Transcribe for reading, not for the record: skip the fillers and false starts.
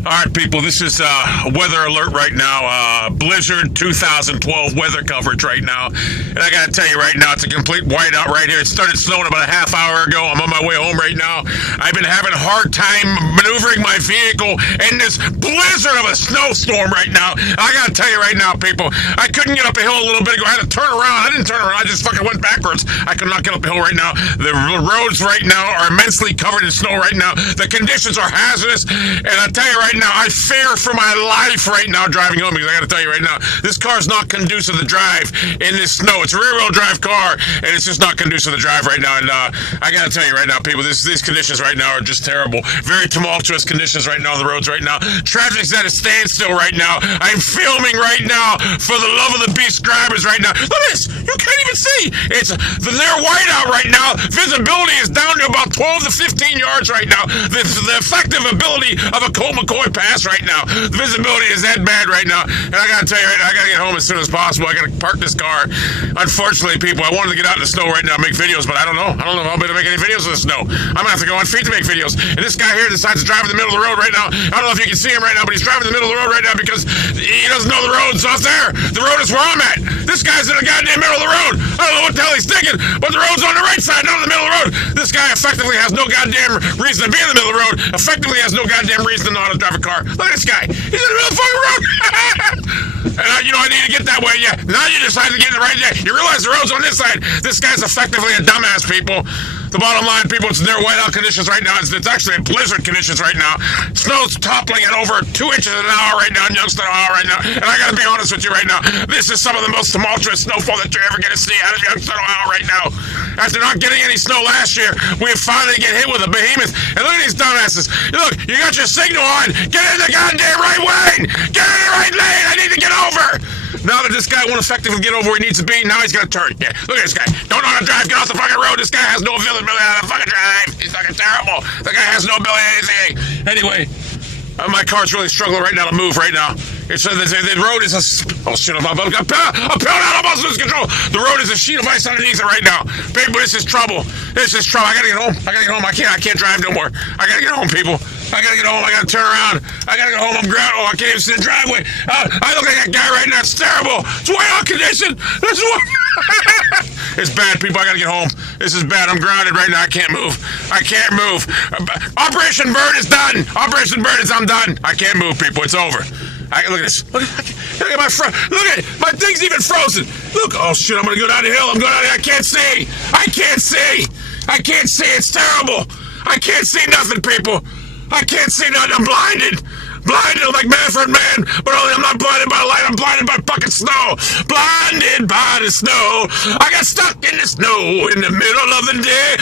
All right, people, this is weather alert right now. Blizzard 2012 weather coverage right now. And I got to tell you right now, it's a complete whiteout right here. It started snowing about a half hour ago. I'm on my way home right now. I've been having a hard time maneuvering my vehicle in this blizzard of a snowstorm right now. I got to tell you right now, people, I couldn't get up a hill a little bit ago. I had to turn around. I didn't turn around. I just fucking went backwards. I could not get up a hill right now. The roads right now are immensely covered in snow right now. The conditions are hazardous. And I tell you right now, I fear for my life right now driving home, because I got to tell you right now, this car is not conducive to drive in this snow. It's a rear-wheel drive car, and it's just not conducive to drive right now. And I got to tell you right now, people, these conditions right now are just terrible. Very tumultuous conditions right now on the roads right now. Traffic's at a standstill right now. I'm filming right now for the love of the beast drivers right now. Look at this. You can't even see. They're whiteout right now. Visibility is down to about 12 to 15 yards right now. The effective ability of a Colt McCoy pass right now. The visibility is that bad right now. And I got to tell you right now, I got to get home as soon as possible. I got to park this car. Unfortunately, people, I wanted to get out in the snow right now and make videos, but I don't know. I don't know if I'll be able to make any videos in the snow. I'm going to have to go on feet to make videos. And this guy here decides to drive in the middle of the road right now. I don't know if you can see him right now, but he's driving in the middle of the road right now because he doesn't know the road's off there. The road is where I'm at. This guy's in the goddamn middle of the road. I don't know what the hell he's thinking, but the road's on the right side, not in the middle of the road. This guy effectively has no goddamn reason to be in the middle of the road. Effectively has no goddamn reason to know how to drive a car. Look at this guy. He's in the middle of the fucking road. And I need to get that way. Yeah. Now you decide to get in the right way. You realize the road's on this side. This guy's effectively a dumbass, people. The bottom line, people, it's near whiteout conditions right now. It's actually in blizzard conditions right now. Snow's toppling at over 2 inches an hour right now in Youngstown, Ohio right now. And I got to be honest with you right now. This is some of the most tumultuous snowfall that you're ever going to see out of Youngstown, Ohio right now. After not getting any snow last year, we finally get hit with a behemoth. And look at these dumbasses. Look, you got your signal on. Get in the goddamn right lane. Get in the right lane. I need to get over. Now that this guy won't effectively get over where he needs to be, now he's going to turn. Yeah, look at this guy. Don't know how to drive. Get off the fucking road. This guy has no ability to fucking drive. He's fucking terrible. The guy has no ability to anything. Anyway, my car's really struggling right now to move right now. It's the road is a... Oh, shit, I'm peeling out. I'm almost losing control. The road is a sheet of ice underneath it right now. People, this is trouble. This is trouble. I got to get home. I can't drive no more. I got to get home, people. I got to get home. I got to turn around. I got to get home. I'm grounded. Oh, I can't even see the driveway. I look like that guy right now. It's terrible. It's whiteout condition. This is what... It's bad, people. I got to get home. This is bad. I'm grounded right now. I can't move. Operation Bird is done. Operation Bird is... I'm done. I can't move, people. It's over. Look at this. Look at my front. Look at it. My thing's even frozen. Look. Oh, shit. I'm going to go down the hill. I'm going down the hill. I can't see. It's terrible. I can't see nothing, people. I can't see nothing. I'm blinded. Blinded like Manfred Man. But only I'm not blinded by light. I'm blinded by fucking snow. Blinded by the snow. I got stuck in the snow in the middle of the day.